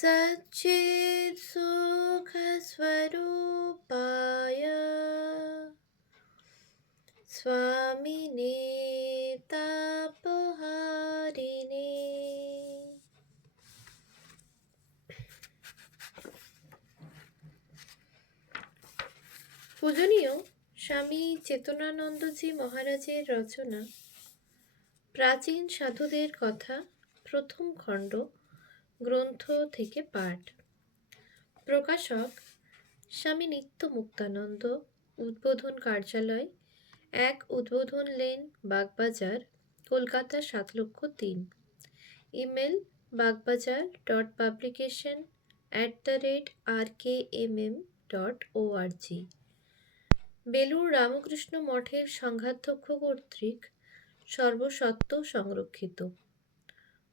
सच्चित् सुखस्वरूपाय स्वामिने तापहारिणे। পূজনীয় স্বামী চেতনানন্দজি মহারাজের রচনা প্রাচীন সাধুদের কথা প্রথম খণ্ড গ্রন্থ থেকে পাঠ। প্রকাশক স্বামী নিত্য মুক্তানন্দ, উদ্বোধন কার্যালয় 1 উদ্বোধন lane, Bagbazar, Kolkata 7,03,000। Email bagbajar.publication@rkmm.org। Belur Ramakrishna মঠের সংঘাধ্যক্ষ কর্তৃক সর্বসত্ব সংরক্ষিত।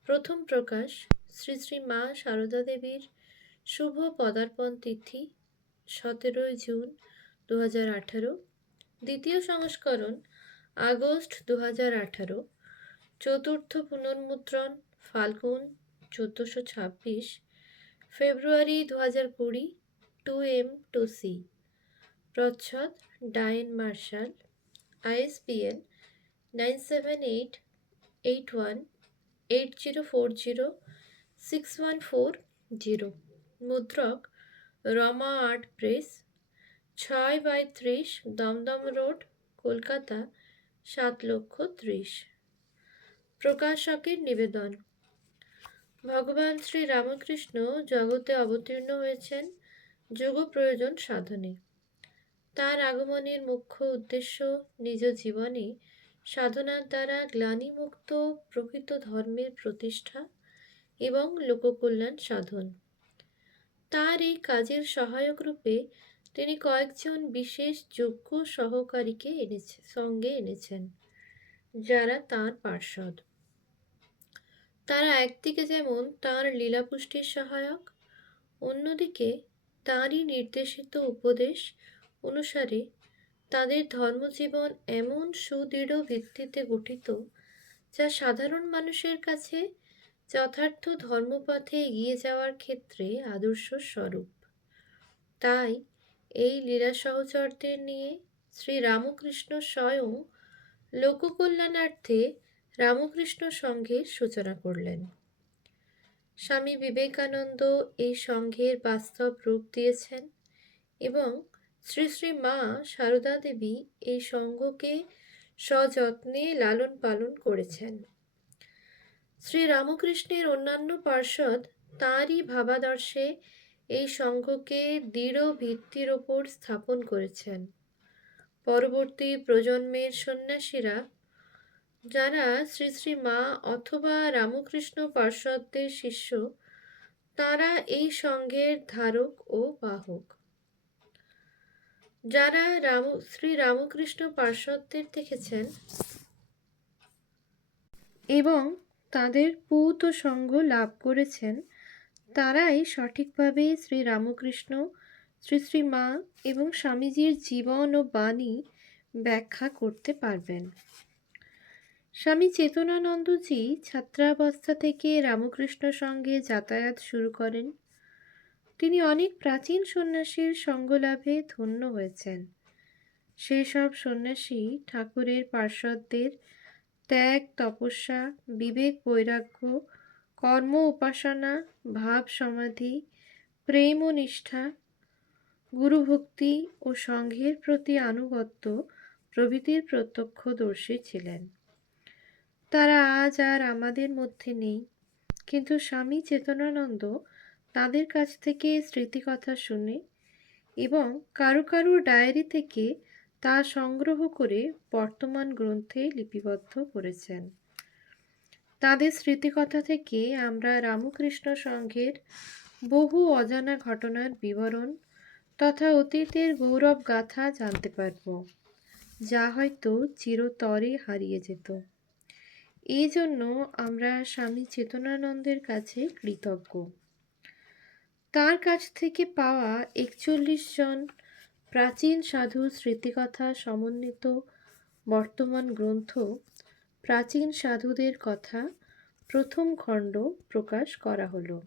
প্রথম প্রকাশ শ্রী শ্রী মা সারদা দেবীর শুভ পদার্পণ তিথি 17 জুন 2018। দ্বিতীয় সংস্করণ আগস্ট 2018। চতুর্থ পুনর্মুদ্রণ ফাল্গুন 1426, ফেব্রুয়ারি 2020, 2M to C। প্রচ্ছদ ডায়েন মার্শাল, ISBN 97818180406140। মুদ্রক রমা আর্ট প্রেস, 6/30 দমদম রোড, কলকাতা 7,30,000। প্রকাশকের নিবেদন। ভগবান শ্রী রামকৃষ্ণ জগতে অবতীর্ণ হয়েছেন যোগ প্রয়োজন সাধনে। তার আগমনের মুখ্য উদ্দেশ্য নিজ জীবনে সাধনার দ্বারা গ্লানিমুক্ত প্রকৃত ধর্মের প্রতিষ্ঠা এবং লোককল্যাণ সাধন। তার এই কাজের সহায়ক রূপে তিনি কয়েকজন বিশেষ যোগ্য সহকারীকে সঙ্গে এনেছেন, যারা তাঁর পার্ষদ। তারা একদিকে যেমন তাঁর লীলাপুষ্টির সহায়ক, অন্যদিকে তাঁরই নির্দেশিত উপদেশ অনুসারে তাদের ধর্মজীবন এমন সুদৃঢ় ভিত্তিতে গঠিত, যা সাধারণ মানুষের কাছে যথার্থ ধর্মপথে এগিয়ে যাওয়ার ক্ষেত্রে আদর্শ স্বরূপ। তাই এই লীলা সহচরদের নিয়ে শ্রী রামকৃষ্ণ স্বয়ং লোককল্যাণার্থে রামকৃষ্ণ সংঘের সূচনা করলেন। স্বামী বিবেকানন্দ এই সংঘের বাস্তব রূপ দিয়েছেন এবং শ্রী শ্রী মা সারদা দেবী এই সংঘকে সযত্নে লালন পালন করেছেন। শ্রী রামকৃষ্ণের অন্যান্য পার্ষদ তাঁরই ভাবাদর্শে এই সংঘকে দৃঢ় ভিত্তির ওপর স্থাপন করেছেন। পরবর্তী প্রজন্মের সন্ন্যাসীরা, যারা শ্রী শ্রী মা অথবা রামকৃষ্ণ পার্ষদদের শিষ্য, তারা এই সংঘের ধারক ও বাহক। যারা শ্রী রামকৃষ্ণ পার্ষদদের দেখেছেন এবং তাদের পূত সঙ্গ লাভ করেছেন, তারাই সঠিকভাবে শ্রী রামকৃষ্ণ, শ্রী শ্রী মা এবং স্বামীজির জীবন ও বাণী ব্যাখ্যা করতে পারবেন। স্বামী চেতনানন্দজি ছাত্রাবস্থা থেকে রামকৃষ্ণ সঙ্গে যাতায়াত শুরু করেন। তিনি অনেক প্রাচীন সন্ন্যাসীর সঙ্গলাভে ধন্য হয়েছেন। সেসব সন্ন্যাসী ঠাকুরের পার্ষদদের ত্যাগ, তপস্যা, বিবেক, বৈরাগ্য, কর্ম, উপাসনা, ভাব সমাধি, প্রেম ও নিষ্ঠা, গুরুভক্তি ও সংঘের প্রতি আনুগত্য প্রভৃতির প্রত্যক্ষদর্শী ছিলেন। তারা আজ আর আমাদের মধ্যে নেই, কিন্তু স্বামী চেতনানন্দ তাদের কাছ থেকে স্মৃতিকথা শুনে এবং কারো কারো ডায়েরি থেকে তা সংগ্রহ করে বর্তমান গ্রন্থে লিপিবদ্ধ করেছেন। তাদের স্মৃতিকথা থেকে আমরা রামকৃষ্ণ সংঘের বহু অজানা ঘটনার বিবরণ তথা অতীতের গৌরব গাথা জানতে পারব, যা হয়তো চিরতরে হারিয়ে যেত। এই জন্য আমরা স্বামী চেতনানন্দের কাছে কৃতজ্ঞ। তার কাছ থেকে পাওয়া 41 জন প্রাচীন সাধু স্মৃতিকথা সমন্বিত বর্তমান গ্রন্থ প্রাচীন সাধুদের কথা প্রথম খণ্ড প্রকাশ করা হলো।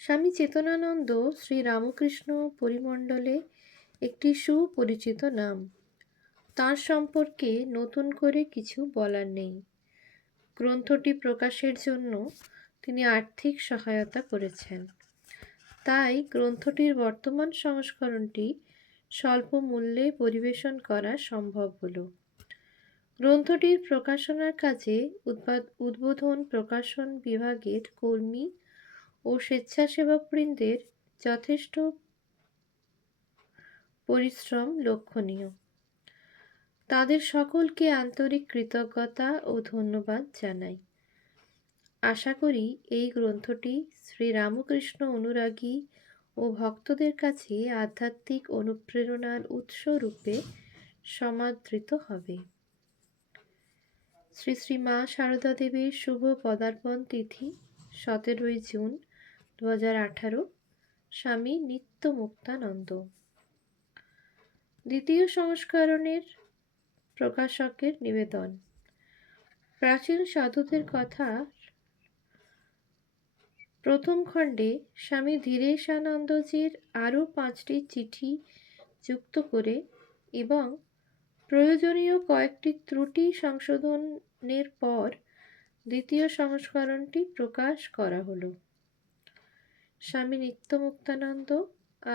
স্বামী চেতনানন্দ শ্রীরামকৃষ্ণ পরিমণ্ডলে একটি সুপরিচিত নাম। তাঁর সম্পর্কে নতুন করে কিছু বলার নেই। গ্রন্থটি প্রকাশের জন্য তিনি আর্থিক সহায়তা করেছেন, তাই গ্রন্থটির বর্তমান সংস্করণটি স্বল্প মূল্যে পরিবেশন করা সম্ভব হলো। গ্রন্থটির প্রকাশনার কাজে উদ্বোধন প্রকাশন বিভাগের কর্মী ও স্বেচ্ছাসেবকবৃন্দের যথেষ্ট পরিশ্রম লক্ষণীয়। তাদের সকলকে আন্তরিক কৃতজ্ঞতা ও ধন্যবাদ জানাই। আশা করি এই গ্রন্থটি শ্রীরামকৃষ্ণ অনুরাগী ও ভক্তদের কাছে আধ্যাত্মিক অনুপ্রেরণার উৎস রূপে সমাদৃত হবে। শ্রী শ্রী মা সারদা দেবীর শুভ পদার্পণ তিথি 17 জুন 2018। স্বামী নিত্যমুক্তানন্দ। দ্বিতীয় সংস্করণের প্রকাশকের নিবেদন। প্রাচীন সাধুদের কথা প্রথম খণ্ডে স্বামী ধীরেশানন্দজির আরও 5টি চিঠি যুক্ত করে এবং প্রয়োজনীয় কয়েকটি ত্রুটি সংশোধনের পর দ্বিতীয় সংস্করণটি প্রকাশ করা হলো। স্বামী নিত্যমুক্তানন্দ,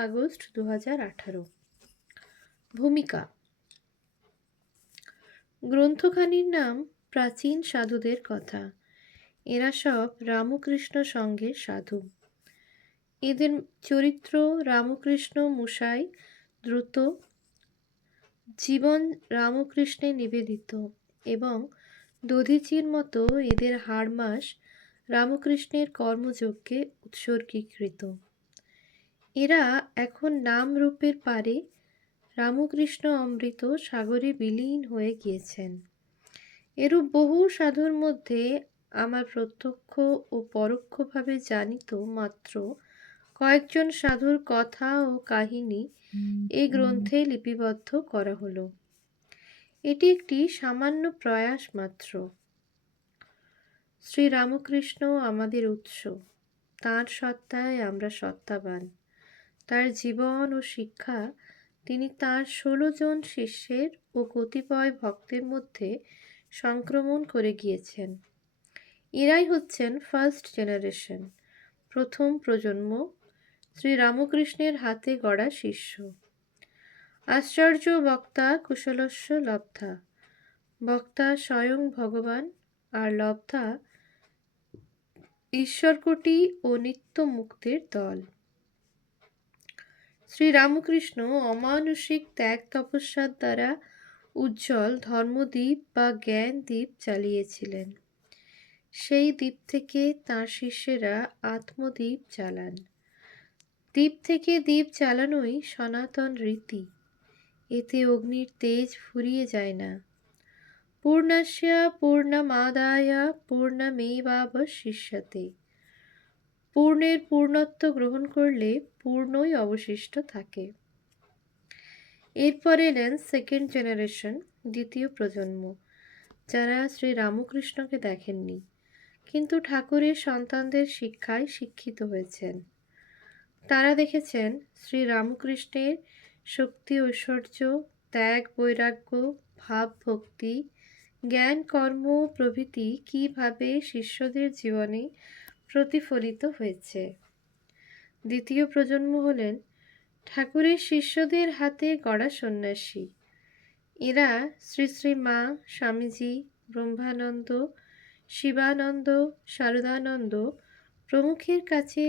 আগস্ট 2018। ভূমিকা। গ্রন্থখানির নাম প্রাচীন সাধুদের কথা। এরা সব রামকৃষ্ণ সঙ্ঘের সাধু। এদের চরিত্র রামকৃষ্ণ মশাই দ্রুত, জীবন রামকৃষ্ণে নিবেদিত এবং দধিচির মতো এদের হাড়মাস রামকৃষ্ণের কর্মযজ্ঞে উৎসর্গীকৃত। এরা এখন নাম রূপের পারে রামকৃষ্ণ অমৃত সাগরে বিলীন হয়ে গিয়েছেন। এরূপ বহু সাধুর মধ্যে আমার প্রত্যক্ষ ও পরোক্ষভাবে জানিত মাত্র কয়েকজন সাধুর কথা ও কাহিনী এই গ্রন্থে লিপিবদ্ধ করা হলো। এটি একটি সামান্য প্রয়াস মাত্র। শ্রীরামকৃষ্ণ আমাদের উৎস, তাঁর সত্তায় আমরা সত্তাবান। তার জীবন ও শিক্ষা তিনি তাঁর 16 জন শিষ্যের ও কতিপয় ভক্তের মধ্যে সংক্রমণ করে গিয়েছেন। এরাই হচ্ছেন ফার্স্ট জেনারেশন, প্রথম প্রজন্ম, শ্রীরামকৃষ্ণের হাতে গড়া শিষ্য। আশ্চর্য বক্তা কুশলস্য লব্ধা। বক্তা স্বয়ং ভগবান আর লব্ধা ঈশ্বরকোটি ও নিত্য মুক্তির দল। শ্রীরামকৃষ্ণ অমানুষিক ত্যাগ তপস্যার দ্বারা উজ্জ্বল ধর্মদ্বীপ বা জ্ঞান দ্বীপ চালিয়েছিলেন। সেই দ্বীপ থেকে তাঁর শিষ্যেরা আত্মদ্বীপ চালান। দ্বীপ থেকে দ্বীপ চালানোই সনাতন রীতি। এতে অগ্নির তেজ ফুরিয়ে যায় না। পূর্ণস্য পূর্ণমাদায় পূর্ণমেবাবশিষ্যতে। পূর্ণের পূর্ণত্ব গ্রহণ করলে পূর্ণই অবশিষ্ট থাকে। এরপর এলেন সেকেন্ড জেনারেশন, দ্বিতীয় প্রজন্ম, যারা শ্রীরামকৃষ্ণকে দেখেননি কিন্তু ঠাকুরের সন্তানদের শিক্ষায় শিক্ষিত হয়েছেন। তারা দেখেছেন শ্রীরামকৃষ্ণের শক্তি ঐশ্বর্য, ত্যাগ বৈরাগ্য, ভাব ভক্তি, জ্ঞান কর্ম প্রভৃতি কীভাবে শিষ্যদের জীবনে প্রতিফলিত হয়েছে। দ্বিতীয় প্রজন্ম হলেন ঠাকুরের শিষ্যদের হাতে গড়া সন্ন্যাসী। এরা শ্রী শ্রী মা, স্বামীজি, ব্রহ্মানন্দ, শিবানন্দ, শারদানন্দ প্রমুখের কাছে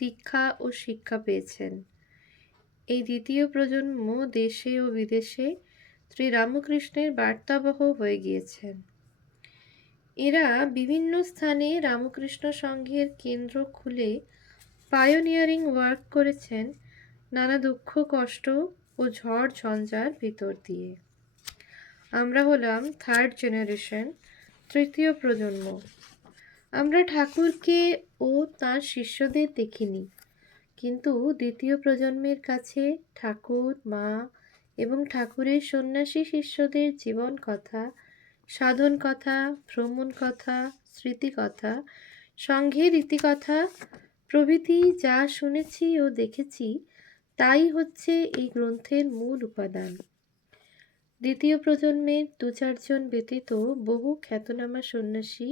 দীক্ষা ও শিক্ষা পেয়েছেন। এই দ্বিতীয় প্রজন্ম দেশে ও বিদেশে শ্রীরামকৃষ্ণের বার্তাবহ হয়ে গিয়েছেন। এরা বিভিন্ন স্থানে রামকৃষ্ণ সংঘের কেন্দ্র খুলে পায়োনিয়ারিং ওয়ার্ক করেছেন নানা দুঃখ কষ্ট ও ঝড় ঝঞ্ঝার ভিতর দিয়ে। আমরা হলাম থার্ড জেনারেশন, তৃতীয় প্রজন্ম। আমরা ঠাকুরকে ও তাঁর শিষ্যদের দেখিনি, কিন্তু দ্বিতীয় প্রজন্মের কাছে ঠাকুর, মা এবং ঠাকুরের সন্ন্যাসী শিষ্যদের জীবন কথা, সাধন কথা, ভ্রমণ কথা, স্মৃতি কথা, সংঘের রীতিকথা প্রভৃতি যা শুনেছি ও দেখেছি তাই হচ্ছে এই গ্রন্থের মূল উপাদান। দ্বিতীয় প্রজন্মের দু চারজন ব্যতীত বহু খ্যাতনামা সন্ন্যাসী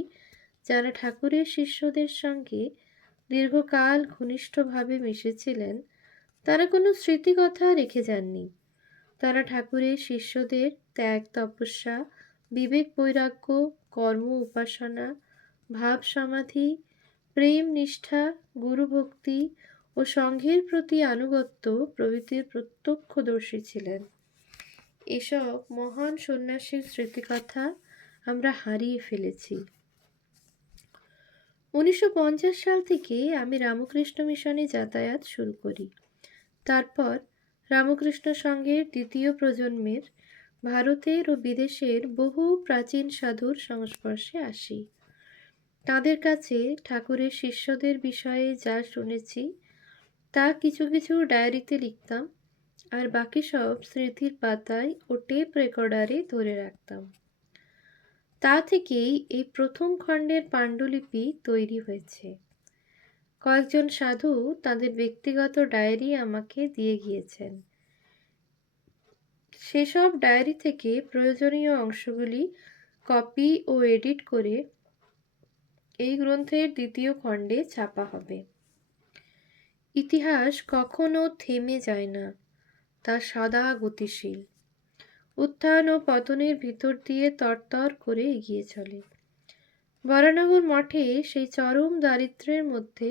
যারা ঠাকুরের শিষ্যদের সঙ্গে দীর্ঘকাল ঘনিষ্ঠভাবে মিশেছিলেন, তারা কোনো স্মৃতিকথা রেখে যাননি। তারা ঠাকুরের শিষ্যদের ত্যাগ তপস্যা, বিবেক বৈরাগ্য, কর্ম উপাসনা, ভাব সমাধি, প্রেম নিষ্ঠা, গুরুভক্তি ও সংঘের প্রতি আনুগত্য প্রভৃতির প্রত্যক্ষদর্শী ছিলেন। এসব মহান সন্ন্যাসীর স্মৃতিকথা আমরা হারিয়ে ফেলেছি। 1950 সাল থেকে আমি রামকৃষ্ণ মিশনে যাতায়াত শুরু করি। তারপর রামকৃষ্ণ সংঘের দ্বিতীয় প্রজন্মের ভারতের ও বিদেশের বহু প্রাচীন সাধুর সংস্পর্শে আসি। তাদের কাছে ঠাকুরের শিষ্যদের বিষয়ে যা শুনেছি তা কিছু কিছু ডায়েরিতে লিখতাম, আর বাকি সব স্মৃতির পাতায় ও টেপ রেকর্ডারে ধরে রাখতাম। তা থেকেই এই প্রথম খণ্ডের পাণ্ডুলিপি তৈরি হয়েছে। কয়েকজন সাধু তাদের ব্যক্তিগত ডায়েরি আমাকে দিয়ে গিয়েছেন। সেসব ডায়েরি থেকে প্রয়োজনীয় অংশগুলি কপি ও এডিট করে এই গ্রন্থের দ্বিতীয় খণ্ডে ছাপা হবে। ইতিহাস কখনো থেমে যায় না, তা সদা গতিশীল। উত্থান ও পতনের ভিতর দিয়ে তরতর করে এগিয়ে চলে। বরানগর মঠে সেই চরম দারিদ্র্যের মধ্যে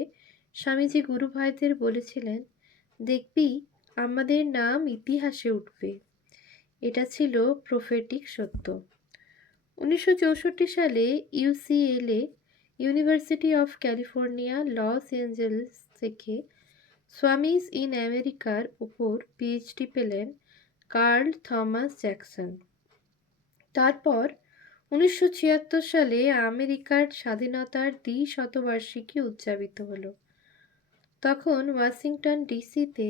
স্বামীজি গুরু ভাইদের বলেছিলেন, দেখবি আমাদের নাম ইতিহাসে উঠবে। এটা ছিল প্রফেটিক সত্য। 1964 সালে UCLA, university of California Los Angeles থেকে স্বামীজ ইন আমেরিকার উপর পিএইচডি পেলেন কার্ল থমাস জ্যাকসন। তারপর 1976 সালে আমেরিকার স্বাধীনতার দ্বিশতবার্ষিকী উদযাপিত হলো। তখন ওয়াশিংটন ডিসিতে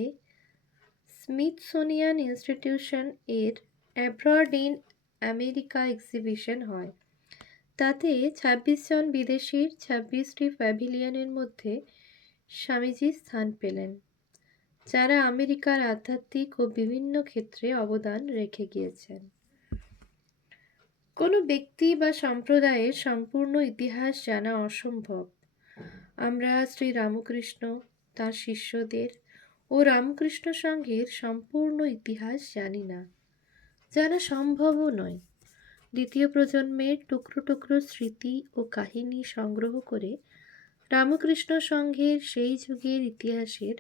স্মিথসোনিয়ান ইনস্টিটিউশন এর অ্যাব্রড ইন আমেরিকা এক্সিবিশন হয়। তাতে 26 জন বিদেশির 26টি প্যাভিলিয়নের মধ্যে স্বামীজি স্থান পেলেন, যারা আমেরিকার আধ্যাত্মিক ও বিভিন্ন ক্ষেত্রে অবদান রেখে গিয়েছেন। কোনো ব্যক্তি বা সম্প্রদায়ের সম্পূর্ণ ইতিহাস জানা অসম্ভব। আমরা শ্রী রামকৃষ্ণ, তাঁর শিষ্যদের ও রামকৃষ্ণ সংঘের সম্পূর্ণ ইতিহাস জানি না, জানা সম্ভবও নয়। দ্বিতীয় প্রজন্মের টুকরো টুকরো স্মৃতি ও কাহিনী সংগ্রহ করে রামকৃষ্ণ সংঘের সেই যুগের ইতিহাসের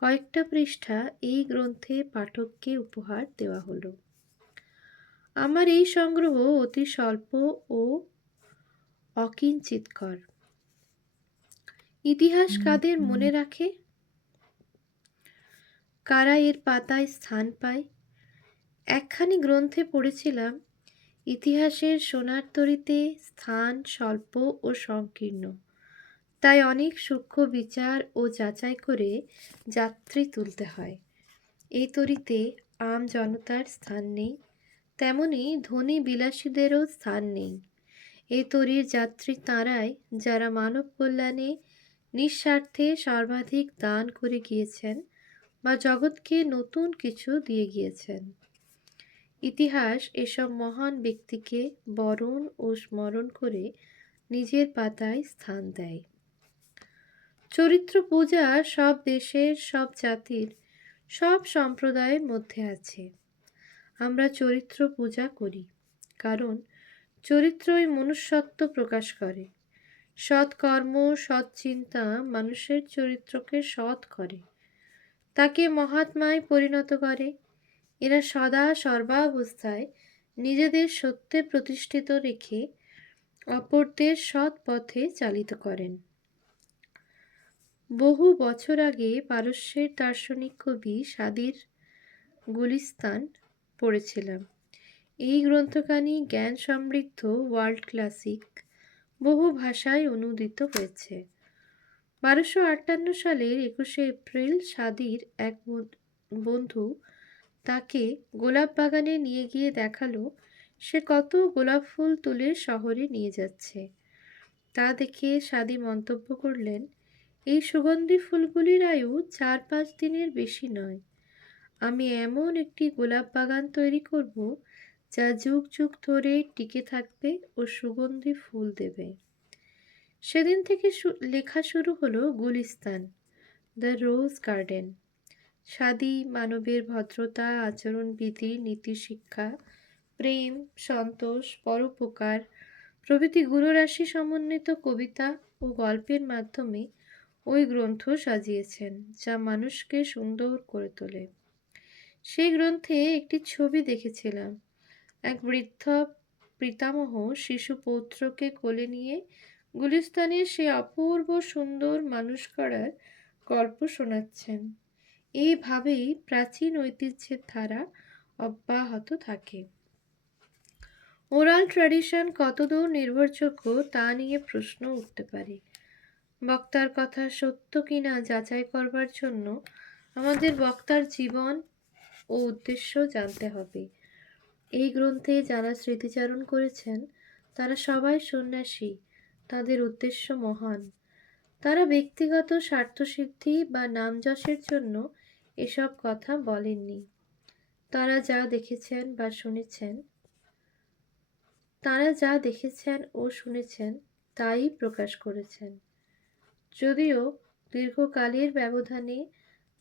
কয়েকটা পৃষ্ঠা এই গ্রন্থে পাঠককে উপহার দেওয়া হলো। আমার এই সংগ্রহ অতি স্বল্প ও অকিঞ্চিতকর। ইতিহাস কাদের মনে রাখে? কারা এর পাতায় স্থান পায়? একখানি গ্রন্থে পড়েছিলাম, ইতিহাসের সোনার তরীতে স্থান স্বল্প ও সংকীর্ণ, তাই অনেক সূক্ষ্ম বিচার ও যাচাই করে যাত্রী তুলতে হয়। এই তরীতে আম জনতার স্থান নেই, তেমনি ধনী বিলাসীদেরও স্থান নেই। এই তরীর যাত্রী তাঁরাই যারা মানব কল্যাণে নিঃস্বার্থে সর্বাধিক দান করে গিয়েছেন বা জগৎকে নতুন কিছু দিয়ে গিয়েছেন। ইতিহাস এসব মহান ব্যক্তিকে বরণ ও স্মরণ করে নিজের পাতায় স্থান দেয়। চরিত্র পূজা সব দেশের, সব জাতির, সব সম্প্রদায়ের মধ্যে আছে। আমরা চরিত্র পূজা করি কারণ চরিত্রই মনুষ্যত্ব প্রকাশ করে। সৎকর্ম, সৎ চিন্তা মানুষের চরিত্রকে সৎ করে, তাকে মহাত্মায় পরিণত করে। এরা সদা সর্বাবস্থায় নিজেদের সত্যে প্রতিষ্ঠিত রেখে অপরদের সৎ পথে চালিত করেন। বহু বছর আগে পারস্যের দার্শনিক কবি সাদির গুলিস্তান পড়েছিলাম। এই গ্রন্থখানি জ্ঞান সমৃদ্ধ ওয়ার্ল্ড ক্লাসিক, বহু ভাষায় অনূদিত হয়েছে। 1258 সালের 21শে এপ্রিল সাদির এক বন্ধু তাকে গোলাপ বাগানে নিয়ে গিয়ে দেখালো সে কত গোলাপ ফুল তুলে শহরে নিয়ে যাচ্ছে। তা দেখে সাদি মন্তব্য করলেন, এই সুগন্ধি ফুলগুলির আয়ু 4-5 দিনের বেশি নয়। আমি এমন একটি গোলাপ বাগান তৈরি করব যা যুগ যুগ ধরে টিকে থাকবে ও সুগন্ধি ফুল দেবে। সেদিন থেকে লেখা শুরু হলো গুলিস্তান, দ্য রোজ গার্ডেন। সাদি মানবের ভদ্রতা, আচরণবিধি, নীতিশিক্ষা, প্রেম, সন্তোষ, পরোপকার প্রভৃতি গুণরাশি সমন্বিত কবিতা ও গল্পের মাধ্যমে ওই গ্রন্থ সাজিয়েছেন, যা মানুষকে সুন্দর করে তোলে। সেই গ্রন্থে একটি ছবি দেখেছিলাম, এক বৃদ্ধ পিতামহ শিশু পৌত্রকে কোলে নিয়ে গুলিস্তানের সে অপূর্ব সুন্দর মানুষ করার গল্প শোনাচ্ছেন। এইভাবেই প্রাচীন ঐতিহ্যের ধারা অব্যাহত থাকে। ওরাল ট্র্যাডিশন কতদূর নির্ভরযোগ্য তা নিয়ে প্রশ্ন উঠতে পারে। বক্তার কথা সত্য কিনা যাচাই করবার জন্য আমাদের বক্তার জীবন ও উদ্দেশ্য জানতে হবে। এই গ্রন্থে যারা স্মৃতিচারণ করেছেন তারা সবাই সন্ন্যাসী। তাদের উদ্দেশ্য মহান। তারা ব্যক্তিগত স্বার্থসিদ্ধি বা নামযশের জন্য এসব কথা বলেননি। তারা যা দেখেছেন ও শুনেছেন তাই প্রকাশ করেছেন। যদিও দীর্ঘকালের ব্যবধানে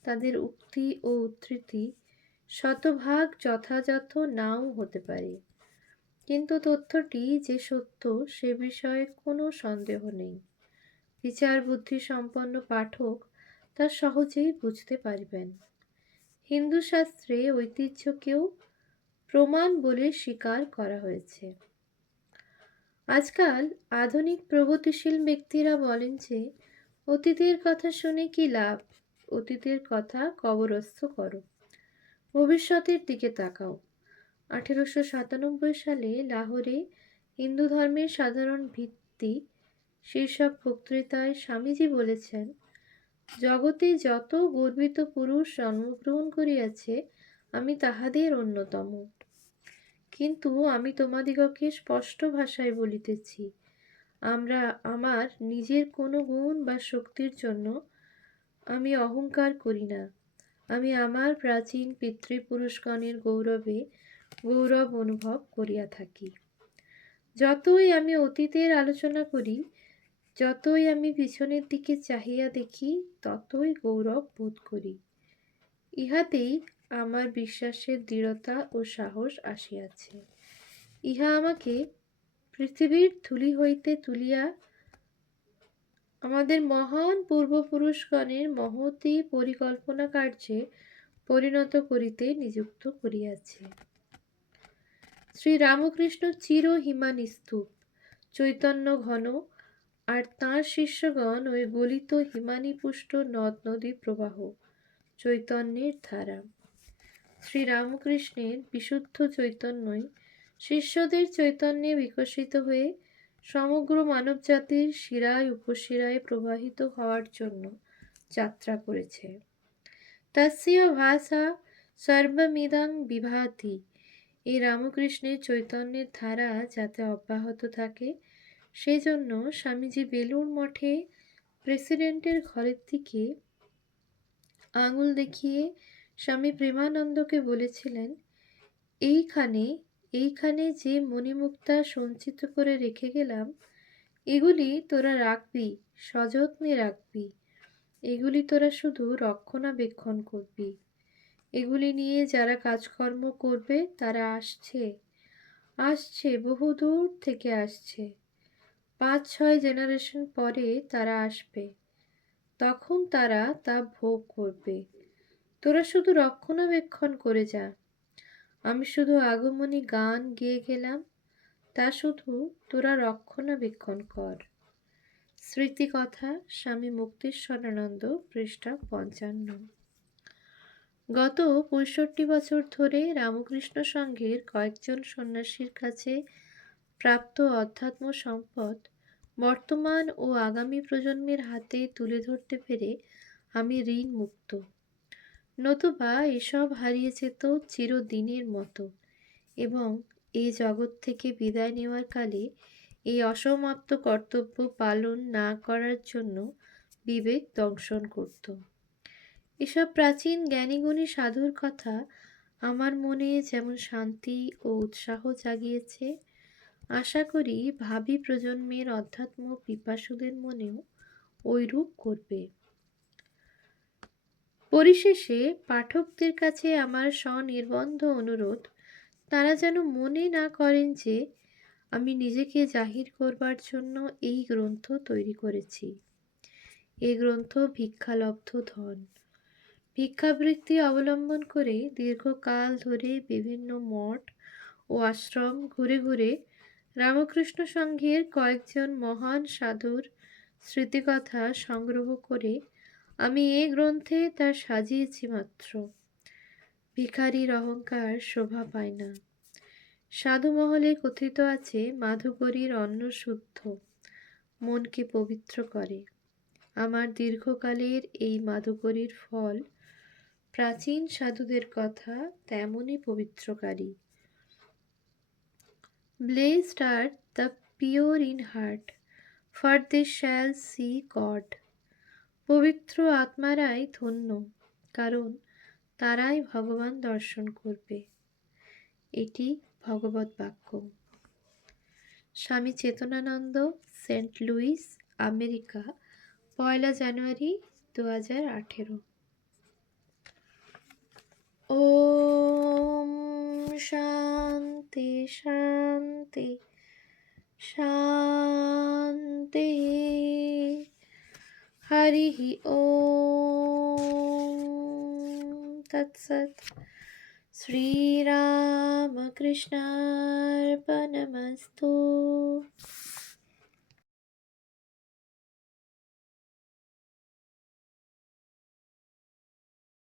তাদের উক্তি ও উদ্ধৃতি শতভাগ যথাযথ নাও হতে পারে, কিন্তু তথ্যটি যে সত্য সে বিষয়ে কোনো সন্দেহ নেই। বিচার বুদ্ধি সম্পন্ন পাঠক তা সহজেই বুঝতে পারবেন। হিন্দু শাস্ত্রে ঐতিহ্যকেও প্রমাণ বলে স্বীকার করা হয়েছে। আজকাল আধুনিক প্রগতিশীল ব্যক্তিরা বলেন যে অতীতের কথা শুনে কি লাভ, অতীতের কথা কবরস্থ করো, ভবিষ্যতের দিকে তাকাও। 1897 সালে লাহোরে হিন্দু ধর্মের সাধারণ ভিত্তি শীর্ষক বক্তৃতায় স্বামীজি বলেছেন, জগতে যত গর্বিত পুরুষ জন্মগ্রহণ করিয়াছে আমি তাহাদের অন্যতম। কিন্তু আমি তোমাদিগকে স্পষ্ট ভাষায় বলিতেছি, আমার নিজের কোনো গুণ বা শক্তির জন্য আমি অহংকার করি না। আমি আমার প্রাচীন পিতৃপুরুষগণের গৌরবে গৌরব অনুভব করিয়া থাকি। যতই আমি অতীতের আলোচনা করি, যতই আমি পিছনের দিকে চাহিয়া দেখি, ততই গৌরব বোধ করি। ইহাতেই আমার বিশ্বাসের দৃঢ়তা ও সাহস আসিয়াছে। ইহা আমাকে পৃথিবীর ধূলি হইতে তুলিয়া আমাদের মহান পূর্বপুরুষগণের মহতী পরিকল্পনা কার্যে পরিণত করিতে নিযুক্ত করিয়াছে। শ্রী রামকৃষ্ণ চির হিমানী স্তূপ, চৈতন্য ঘন, আর তাঁর শিষ্যগণ ওই গলিত হিমানী পুষ্ট নদ নদী প্রবাহ, চৈতন্যের ধারা। শ্রী রামকৃষ্ণের বিশুদ্ধ চৈতন্যই শিষ্যদের চৈতন্যে বিকশিত হয়ে সমগ্র মানবজাতির শিরায় উপশিরায় প্রবাহিত হওয়ার জন্য যাত্রা করেছে। তস্য ভাষা সর্বমিদং বিভাতি। এই রামকৃষ্ণের চৈতন্যের ধারা যাতে অব্যাহত থাকে সেজন্য স্বামীজি বেলুড় মঠে প্রেসিডেন্টের ঘরের দিকে আঙুল দেখিয়ে স্বামী প্রেমানন্দকে বলেছিলেন, এইখানে যে মণিমুক্তা সঞ্চিত করে রেখে গেলাম, এগুলি তোরা রাখবি, সযত্নে রাখবি। এগুলি তোরা শুধু রক্ষণাবেক্ষণ করবি। এগুলি নিয়ে যারা কাজকর্ম করবে তারা আসছে বহুদূর থেকে আসছে। 5-6 জেনারেশন পরে তারা আসবে, তখন তারা তা ভোগ করবে। তোরা শুধু রক্ষণাবেক্ষণ করে যা। আমি শুধু আগমনী গান গেয়ে গেলাম, তা শুধু তোরা রক্ষণাবেক্ষণ কর। স্মৃতিকথা, স্বামী মুক্তিস্বরানন্দ, পৃষ্ঠা 55। গত 65 বছর ধরে রামকৃষ্ণ সংঘের কয়েকজন সন্ন্যাসীর কাছে প্রাপ্ত অধ্যাত্ম সম্পদ বর্তমান ও আগামী প্রজন্মের হাতে তুলে ধরতে পেরে আমি ঋণ মুক্ত। নতুবা এসব হারিয়ে যেত চিরদিনের মতো, এবং এই জগৎ থেকে বিদায় নেওয়ার কালে এই অসমাপ্ত কর্তব্য পালন না করার জন্য বিবেক দংশন করত। এসব প্রাচীন জ্ঞানীগুণী সাধুর কথা আমার মনে যেমন শান্তি ও উৎসাহ জাগিয়েছে, আশা করি ভাবি প্রজন্মের অধ্যাত্ম পিপাসুদের মনেও ঐরূপ করবে। পরিশেষে পাঠকদের কাছে আমার স্বনির্বন্ধ অনুরোধ, তারা যেন মনে না করেন যে আমি নিজেকে জাহির করবার জন্য এই গ্রন্থ তৈরি করেছি। এই গ্রন্থ ভিক্ষালব্ধ ধন। ভিক্ষাবৃত্তি অবলম্বন করে দীর্ঘকাল ধরে বিভিন্ন মঠ ও আশ্রম ঘুরে ঘুরে রামকৃষ্ণ সংঘের কয়েকজন মহান সাধুর স্মৃতিকথা সংগ্রহ করে আমি এ গ্রন্থে তা সাজিয়েছি মাত্র। ভিখারির অহংকার শোভা পায় না। সাধু মহলে কথিত আছে মাধুকরীর অন্ন শুদ্ধ, মনকে পবিত্র করে। আমার দীর্ঘকালের এই মাধুকরীর ফল প্রাচীন সাধুদের কথা তেমনই পবিত্রকারী। Blessed are the pure in heart, for they shall see God. পবিত্র আত্মারাই ধন্য, কারণ তারাই ভগবান দর্শন করবে। এটি ভগবত বাক্য। স্বামী চেতনানন্দ, সেন্ট লুইস, আমেরিকা, 1 জানুয়ারি 2018। ওম শান্তি শান্তি শান্তি। হরি ওম তৎসৎ। শ্রীরামকৃষ্ণার্পণমস্তু।